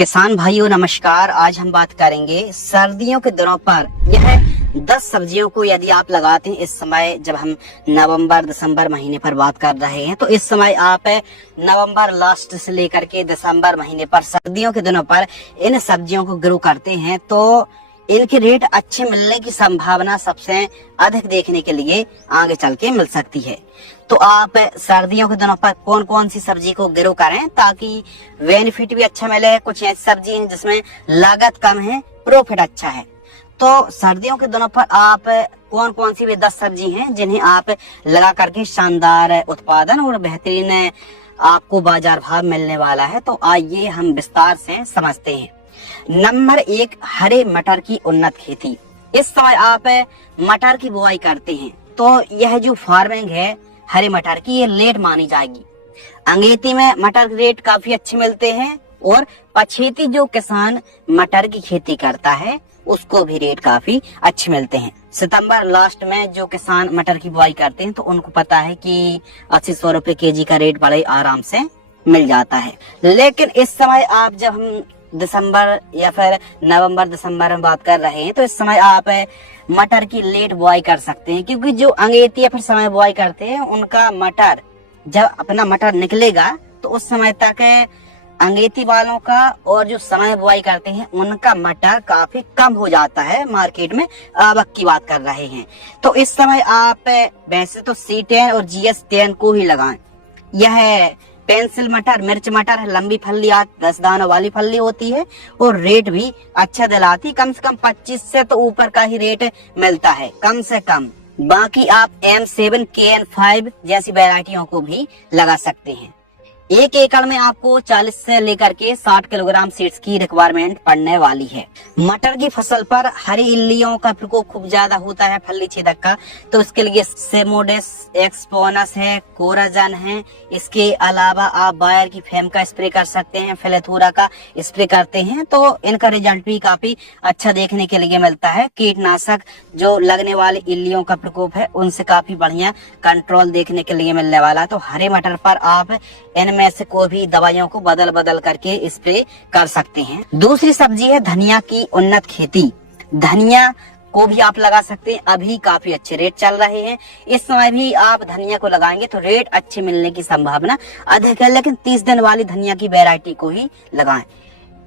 किसान भाइयों नमस्कार। आज हम बात करेंगे सर्दियों के दिनों पर यह 10 सब्जियों को यदि आप लगाते हैं। इस समय जब हम नवंबर दिसंबर महीने पर बात कर रहे हैं तो इस समय आप नवंबर लास्ट से लेकर के दिसंबर महीने पर सर्दियों के दिनों पर इन सब्जियों को ग्रो करते हैं तो इनके रेट अच्छे मिलने की संभावना सबसे अधिक देखने के लिए आगे चल के मिल सकती है। तो आप सर्दियों के दिनों पर कौन कौन सी सब्जी को ग्रो करें ताकि बेनिफिट भी अच्छा मिले। कुछ ऐसी सब्जी है जिसमें लागत कम है, प्रॉफिट अच्छा है। तो सर्दियों के दिनों पर आप कौन कौन सी वे 10 सब्जी हैं जिन्हें आप लगा करके शानदार उत्पादन और बेहतरीन आपको बाजार भाव मिलने वाला है। तो आइए हम विस्तार से समझते हैं। नंबर 1, हरे मटर की उन्नत खेती। इस समय आप मटर की बुआई करते हैं तो यह जो फार्मिंग है हरे मटर की ये लेट मानी जाएगी। अंगेती में मटर के रेट काफी अच्छे मिलते हैं और पछेती जो किसान मटर की खेती करता है उसको भी रेट काफी अच्छे मिलते हैं। सितंबर लास्ट में जो किसान मटर की बुआई करते हैं तो उनको पता है कि 80-100 रुपए केजी का रेट बड़े आराम से मिल जाता है। लेकिन इस समय आप जब हम दिसंबर या फिर नवंबर दिसंबर में बात कर रहे हैं तो इस समय आप मटर की लेट बुआई कर सकते हैं, क्योंकि जो अंगेती या फिर समय बुआई करते हैं उनका मटर जब अपना मटर निकलेगा तो उस समय तक अंगेती वालों का और जो समय बुआई करते हैं उनका मटर काफी कम हो जाता है। मार्केट में आवक की बात कर रहे हैं तो इस समय आप वैसे तो C10 और GS10 को ही लगाएं। यह पेंसिल मटर, मिर्च मटर है, लंबी फल्ली 10 दानों वाली फल्ली होती है और रेट भी अच्छा दिलाती। कम से कम 25 से तो ऊपर का ही रेट मिलता है कम से कम। बाकी आप M7 KN5 जैसी वैरायटियों को भी लगा सकते हैं। 1 एकड़ में आपको 40 से लेकर के 60 किलोग्राम सीड्स की रिक्वायरमेंट पड़ने वाली है। मटर की फसल पर हरी इल्लियों का प्रकोप खूब ज्यादा होता है, फल्ली छेदक का, तो उसके लिए सेमोडेस एक्सपोनस है, कोराजन है। इसके अलावा आप बायर की फेम का स्प्रे कर सकते हैं, फिलेथोरा का स्प्रे करते हैं तो इनका रिजल्ट भी काफी अच्छा देखने के लिए मिलता है। कीटनाशक जो लगने वाली इल्लियों का प्रकोप है उनसे काफी बढ़िया कंट्रोल देखने के लिए मिलने वाला है। तो हरे मटर पर आप इनमें से कोई भी दवाइयों को बदल बदल करके स्प्रे कर सकते हैं। दूसरी सब्जी है धनिया की उन्नत खेती। धनिया को भी आप लगा सकते हैं, अभी काफी अच्छे रेट चल रहे हैं। इस समय भी आप धनिया को लगाएंगे तो रेट अच्छे मिलने की संभावना अधिक है, लेकिन 30 दिन वाली धनिया की वैरायटी को ही लगाएं।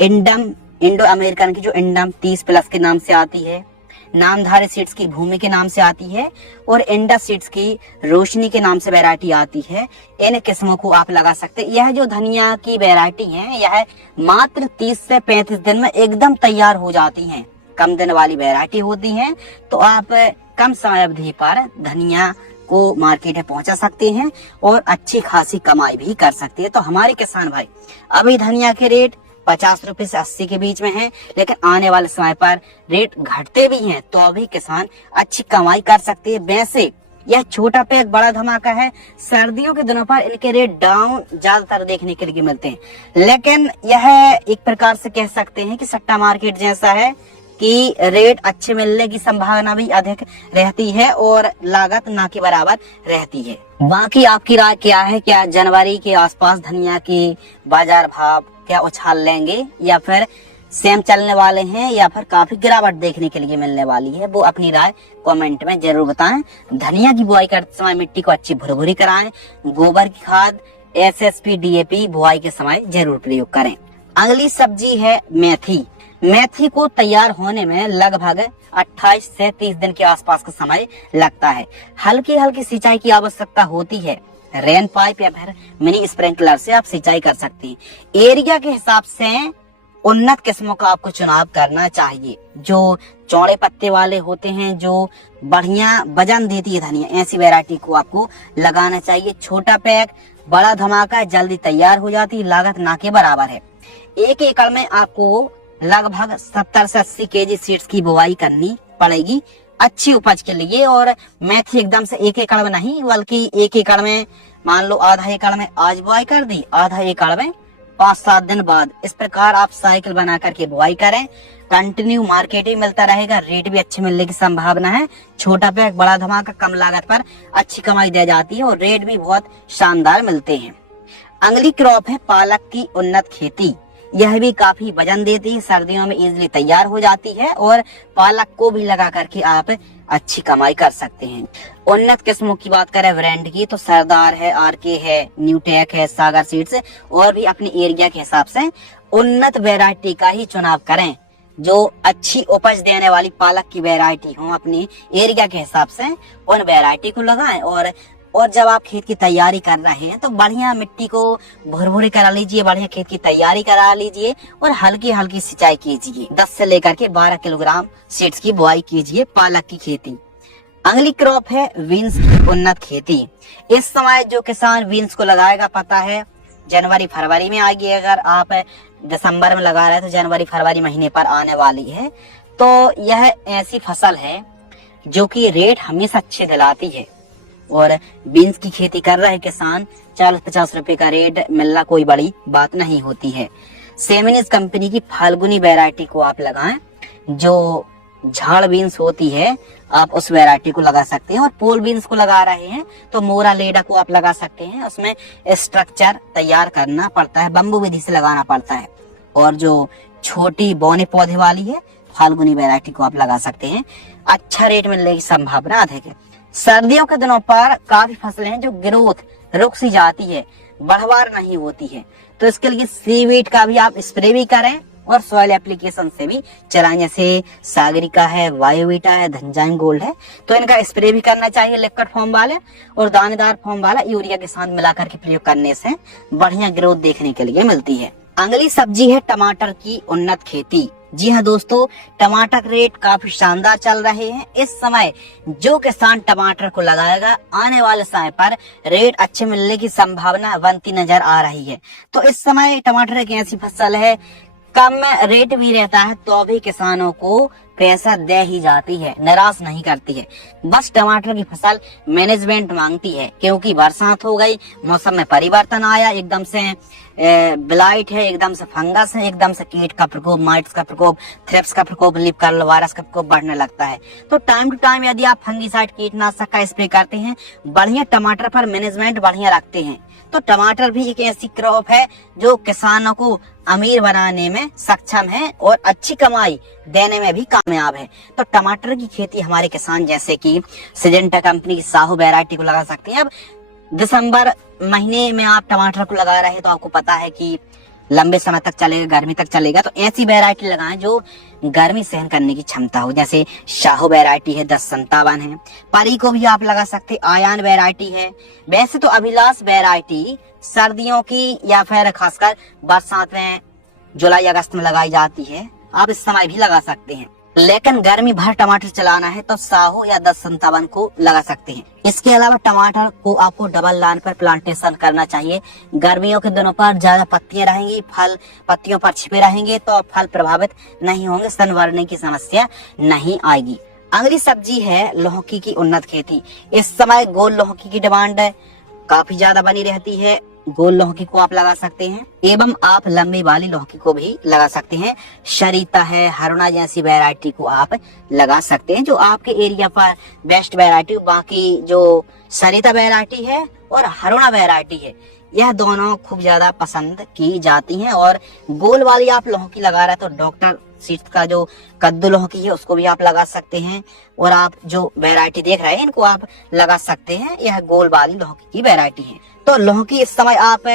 इंडो अमेरिकन की जो इंडम 30+ के नाम से आती है, नामधारी सीड्स की भूमि के नाम से आती है और इंडस सीड्स की रोशनी के नाम से वैरायटी आती है। इन किस्मों को आप लगा सकते हैं। यह जो धनिया की वैरायटी है यह मात्र 30 से 35 दिन में एकदम तैयार हो जाती हैं। कम दिन वाली वैरायटी होती है तो आप कम समय अवधि पर धनिया को मार्केट में पहुंचा सकते हैं और अच्छी खासी कमाई भी कर सकते हैं। तो हमारे किसान भाई अभी धनिया के रेट 50 रुपए से 80 के बीच में है, लेकिन आने वाले समय पर रेट घटते भी हैं तो अभी किसान अच्छी कमाई कर सकते हैं। वैसे यह छोटा पैक बड़ा धमाका है। सर्दियों के दिनों पर इनके रेट डाउन ज्यादातर देखने के लिए मिलते हैं, लेकिन यह एक प्रकार से कह सकते हैं कि सट्टा मार्केट जैसा है कि रेट अच्छे मिलने की संभावना भी अधिक रहती है और लागत ना के बराबर रहती है। बाकी आपकी राय क्या है? क्या जनवरी के आसपास धनिया की बाजार भाव क्या उछाल लेंगे या फिर सेम चलने वाले हैं या फिर काफी गिरावट देखने के लिए मिलने वाली है? वो अपनी राय कमेंट में जरूर बताएं। धनिया की बुआई करते समय मिट्टी को अच्छी भुरभुरी कराएं। गोबर की खाद SSP DAP बुआई के समय जरूर प्रयोग करें। अगली सब्जी है मेथी। मेथी को तैयार होने में लगभग 28 से 30 दिन के आसपास का समय लगता है। हल्की हल्की सिंचाई की आवश्यकता होती है। रेन पाइप या फिर मिनी स्प्रिंकलर से आप सिंचाई कर सकते हैं। एरिया के हिसाब से उन्नत किस्मों का आपको चुनाव करना चाहिए। जो चौड़े पत्ते वाले होते हैं, जो बढ़िया वजन देती है धनिया, ऐसी वैरायटी को आपको लगाना चाहिए। छोटा पैक बड़ा धमाका, जल्दी तैयार हो जाती, लागत ना के बराबर है। 1 एकड़ में आपको लगभग 70 से 80 केजी सीड्स की बुआई करनी पड़ेगी अच्छी उपज के लिए। और मेथी एकदम से 1 एकड़ में नहीं, बल्कि 1 एकड़ में मान लो आधा एकड़ में आज बुआई कर दी, आधा एकड़ में 5-7 दिन बाद। इस प्रकार आप साइकिल बना करके बुआई करें। कंटिन्यू मार्केटिंग मिलता रहेगा, रेट भी अच्छे मिलने की संभावना है। छोटा पैक बड़ा धमाका, कम लागत पर अच्छी कमाई दी जाती है और रेट भी बहुत शानदार मिलते हैं। अगली क्रॉप है पालक की उन्नत खेती। यह भी काफी वजन देती है, सर्दियों में इजीली तैयार हो जाती है और पालक को भी लगा करके आप अच्छी कमाई कर सकते हैं। उन्नत किस्मों की बात करें ब्रांड की, तो सरदार है, आरके है, न्यूटेक है, सागर सीड्स और भी अपने एरिया के हिसाब से उन्नत वैरायटी का ही चुनाव करें, जो अच्छी उपज देने वाली पालक की वैरायटी हो। अपने एरिया के हिसाब से उन वैरायटी को लगाएं और जब आप खेत की तैयारी कर रहे हैं तो बढ़िया मिट्टी को भुरभुरी करा लीजिए, बढ़िया खेत की तैयारी करा लीजिए और हल्की हल्की सिंचाई कीजिए। 10 से लेकर के 12 किलोग्राम सीड्स की बुआई कीजिए पालक की खेती। अगली क्रॉप है बीन्स की उन्नत खेती। इस समय जो किसान बीन्स को लगाएगा, पता है जनवरी फरवरी में आएगी। अगर आप दिसंबर में लगा रहे हैं तो जनवरी फरवरी महीने पर आने वाली है। तो यह ऐसी फसल है जो कि रेट हमेशा अच्छे दिलाती है और बीन्स की खेती कर रहे किसान 40-50 रुपए का रेट मिलना कोई बड़ी बात नहीं होती है। सेमिनिस कंपनी की फाल्गुनी वैरायटी को आप लगाएं, जो झाड़ बीन्स होती है आप उस वैरायटी को लगा सकते हैं। और पोल बीन्स को लगा रहे हैं तो मोरा लेडा को आप लगा सकते हैं। उसमें स्ट्रक्चर तैयार करना पड़ता है, बम्बू विधि से लगाना पड़ता है। और जो छोटी बौने पौधे वाली है फाल्गुनी वैरायटी को आप लगा सकते हैं, अच्छा रेट मिलने की संभावना अधिक है। सर्दियों के दिनों पर काफी फसलें हैं जो ग्रोथ रुक सी जाती है, बढ़वार नहीं होती है, तो इसके लिए सीवीड का भी आप स्प्रे भी करें और सॉइल एप्लीकेशन से भी चलाएं। जैसे सागरिका है, वायोवीटा है, धनजाइन गोल्ड है, तो इनका स्प्रे भी करना चाहिए लिक्विड फॉर्म वाले, और दानेदार फॉर्म वाला यूरिया के साथ मिलाकर के प्रयोग करने से बढ़िया ग्रोथ देखने के लिए मिलती है। अगली सब्जी है टमाटर की उन्नत खेती। जी हाँ दोस्तों, टमाटर रेट काफी शानदार चल रहे हैं। इस समय जो किसान टमाटर को लगाएगा, आने वाले समय पर रेट अच्छे मिलने की संभावना बनती नजर आ रही है। तो इस समय टमाटर एक ऐसी फसल है, कम रेट भी रहता है तो भी किसानों को पैसा दे ही जाती है, निराश नहीं करती है। बस टमाटर की फसल मैनेजमेंट मांगती है, क्योंकि बरसात हो गई, मौसम में परिवर्तन आया, एकदम से ब्लाइट है, एकदम से फंगस है, एकदम से कीट का प्रकोप, माइट्स का प्रकोप, थ्रिप्स का प्रकोप, लीफ कर्ल वायरस का प्रकोप बढ़ने लगता है। तो टाइम टू टाइम यदि आप फंगीसाइड कीटनाशक का स्प्रे करते हैं, बढ़िया टमाटर पर मैनेजमेंट बढ़िया रखते हैं, तो टमाटर भी एक ऐसी क्रॉप है जो किसानों को अमीर बनाने में सक्षम है और अच्छी कमाई देने में भी कामयाब है। तो टमाटर की खेती हमारे किसान जैसे कि सिजेंटा कंपनी की साहू वैरायटी को लगा सकते हैं। अब दिसंबर महीने में आप टमाटर को लगा रहे हैं तो आपको पता है कि लंबे समय तक चलेगा, गर्मी तक चलेगा, तो ऐसी वैरायटी लगाएं जो गर्मी सहन करने की क्षमता हो। जैसे शाहू वैरायटी है, 1057 है, परी को भी आप लगा सकते, आयान वैरायटी है। वैसे तो अभिलाष वैरायटी सर्दियों की या फिर खासकर बरसात में जुलाई अगस्त में लगाई जाती है, आप इस समय भी लगा सकते हैं। लेकिन गर्मी भर टमाटर चलाना है तो साहू या 1057 को लगा सकते हैं। इसके अलावा टमाटर को आपको डबल लाइन पर प्लांटेशन करना चाहिए। गर्मियों के दिनों पर ज्यादा पत्तियां रहेंगी, फल पत्तियों पर छिपे रहेंगे तो फल प्रभावित नहीं होंगे, सन बढ़ने की समस्या नहीं आएगी। अगली सब्जी है लौकी की उन्नत खेती। इस समय गोल लौकी की डिमांड काफी ज्यादा बनी रहती है, गोल लौकी को आप लगा सकते हैं एवं आप लंबी वाली लौकी को भी लगा सकते हैं। शरीता है, हरुणा जैसी वैरायटी को आप लगा सकते हैं जो आपके एरिया पर बेस्ट वैरायटी। बाकी जो सरिता वैरायटी है और हरुणा वैरायटी है, यह दोनों खूब ज्यादा पसंद की जाती हैं। और गोल वाली आप लौकी लगा रहे हैं तो डॉक्टर सीड्स का जो कद्दू लौकी है उसको भी आप लगा सकते हैं। और आप जो वैरायटी देख रहे हैं इनको आप लगा सकते हैं, यह गोल वाली लौकी की वैरायटी है। तो लौकी इस समय आप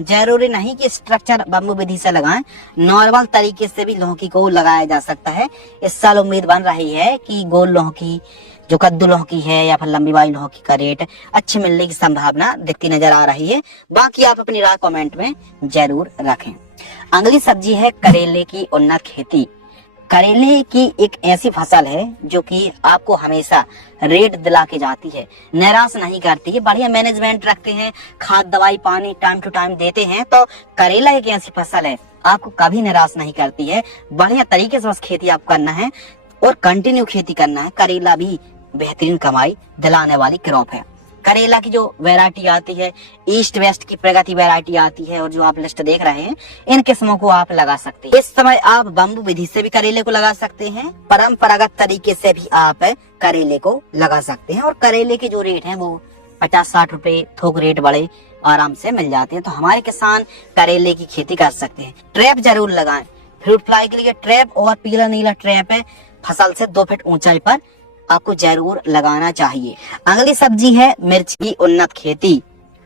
जरूरी नहीं कि स्ट्रक्चर बम्बू विधि से लगाएं, नॉर्मल तरीके से भी लौकी को लगाया जा सकता है। इस साल उम्मीद बन रही है कि गोल लौकी जो कद्दू लौकी है या फिर लंबी वाली लौकी का रेट अच्छे मिलने की संभावना दिखती नजर आ रही है। बाकी आप अपनी राय कमेंट में जरूर रखें। अगली सब्जी है करेले की उन्नत खेती। करेले की एक ऐसी फसल है जो कि आपको हमेशा रेट दिला के जाती है, निराश नहीं करती है, बढ़िया मैनेजमेंट रखते हैं, खाद दवाई पानी टाइम टू टाइम देते हैं। तो करेला एक ऐसी फसल है आपको कभी निराश नहीं करती है। बढ़िया तरीके से बस खेती आप करना है और कंटिन्यू खेती करना है। करेला भी बेहतरीन कमाई दिलाने वाली क्रॉप है। करेला की जो वैरायटी आती है, ईस्ट वेस्ट की प्रगति वैरायटी आती है, और जो आप लिस्ट देख रहे हैं इन किस्मों को आप लगा सकते हैं। इस समय आप बम्बू विधि से भी करेले को लगा सकते हैं, परंपरागत तरीके से भी आप करेले को लगा सकते हैं। और करेले के जो रेट है वो 50-60 रुपए थोक रेट बड़े आराम से मिल जाते हैं। तो हमारे किसान करेले की खेती कर सकते हैं। ट्रैप जरूर लगाएं। फ्रूट फ्लाई के लिए ट्रैप और पीला नीला ट्रैप है फसल से 2 फीट ऊंचाई पर आपको जरूर लगाना चाहिए। अगली सब्जी है मिर्च की उन्नत खेती।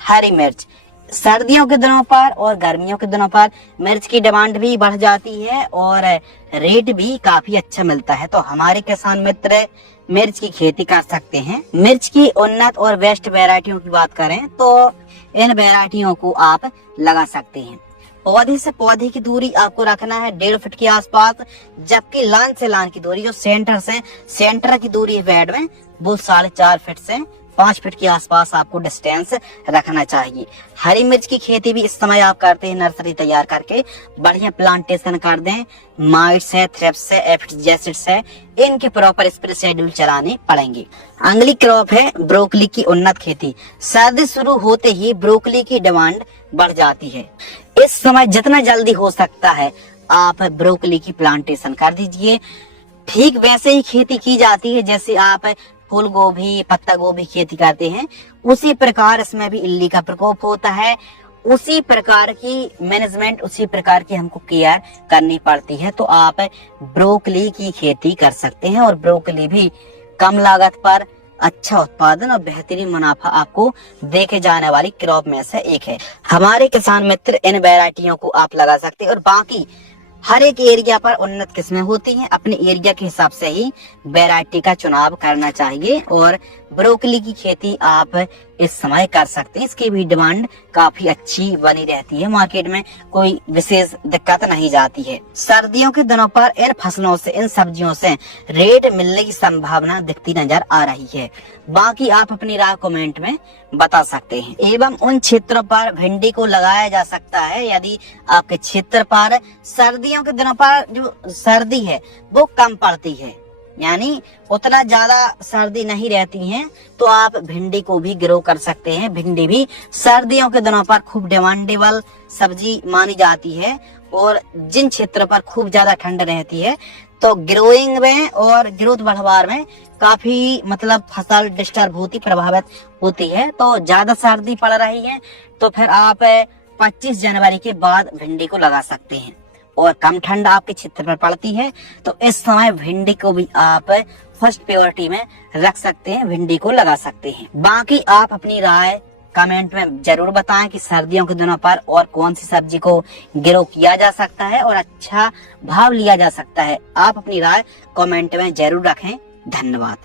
हरी मिर्च सर्दियों के दिनों पर और गर्मियों के दिनों पर मिर्च की डिमांड भी बढ़ जाती है और रेट भी काफी अच्छा मिलता है। तो हमारे किसान मित्र मिर्च की खेती कर सकते हैं। मिर्च की उन्नत और बेस्ट वैरायटियों की बात करें तो इन वैरायटियों को आप लगा सकते हैं। पौधे से पौधे की दूरी आपको रखना है 1.5 फीट के आसपास, जबकि लाइन से लाइन की दूरी जो सेंटर से सेंटर की दूरी है बेड में वो 4.5 फीट से 5 फीट के आसपास आपको डिस्टेंस रखना चाहिए। हरी मिर्च की खेती भी इस समय आप करते हैं नर्सरी तैयार करके बढ़िया प्लांटेशन कर दें। माइट्स है, थ्रिप्स है, एफिड्स एसिड्स है, इनके प्रॉपर स्प्रे शेड्यूल चलाने पड़ेंगे। अगली क्रॉप है ब्रोकली की उन्नत खेती। सर्दी शुरू होते ही ब्रोकली की डिमांड बढ़ जाती है। इस समय जितना जल्दी हो सकता है आप ब्रोकली की प्लांटेशन कर दीजिए। ठीक वैसे ही खेती की जाती है जैसे आप फूल गोभी, पत्ता गोभी खेती करते हैं, उसी प्रकार इसमें भी इल्ली का प्रकोप होता है। उसी प्रकार की मैनेजमेंट, उसी प्रकार की हमको केयर करनी पड़ती है। तो आप ब्रोकली की खेती कर सकते हैं और ब्रोकली भी कम लागत पर अच्छा उत्पादन और बेहतरीन मुनाफा आपको देखे जाने वाली क्रॉप में से एक है। हमारे किसान मित्र इन वैरायटियों को आप लगा सकते हैं और बाकी हर एक एरिया पर उन्नत किस्में होती हैं। अपने एरिया के हिसाब से ही वैरायटी का चुनाव करना चाहिए और ब्रोकली की खेती आप इस समय कर सकते हैं। इसकी भी डिमांड काफी अच्छी बनी रहती है, मार्केट में कोई विशेष दिक्कत नहीं जाती है। सर्दियों के दिनों पर इन फसलों से, इन सब्जियों से रेट मिलने की संभावना दिखती नजर आ रही है। बाकी आप अपनी राय कमेंट में बता सकते हैं। एवं उन क्षेत्रों पर भिंडी को लगाया जा सकता है यदि आपके क्षेत्र पर सर्दियों के दिनों पर जो सर्दी है वो कम पड़ती है, यानी उतना ज्यादा सर्दी नहीं रहती है, तो आप भिंडी को भी ग्रो कर सकते हैं। भिंडी भी सर्दियों के दिनों पर खूब डिमांडेबल सब्जी मानी जाती है और जिन क्षेत्रों पर खूब ज्यादा ठंड रहती है तो ग्रोइंग में और ग्रोथ बढ़वार में काफी मतलब फसल डिस्टर्ब होती, प्रभावित होती है। तो ज्यादा सर्दी पड़ रही है तो फिर आप 25 जनवरी के बाद भिंडी को लगा सकते हैं। और कम ठंड आपके क्षेत्र पर पड़ती है तो इस समय भिंडी को भी आप फर्स्ट प्रायोरिटी में रख सकते हैं, भिंडी को लगा सकते हैं। बाकी आप अपनी राय कमेंट में जरूर बताएं कि सर्दियों के दिनों पर और कौन सी सब्जी को ग्रो किया जा सकता है और अच्छा भाव लिया जा सकता है। आप अपनी राय कमेंट में जरूर रखें। धन्यवाद।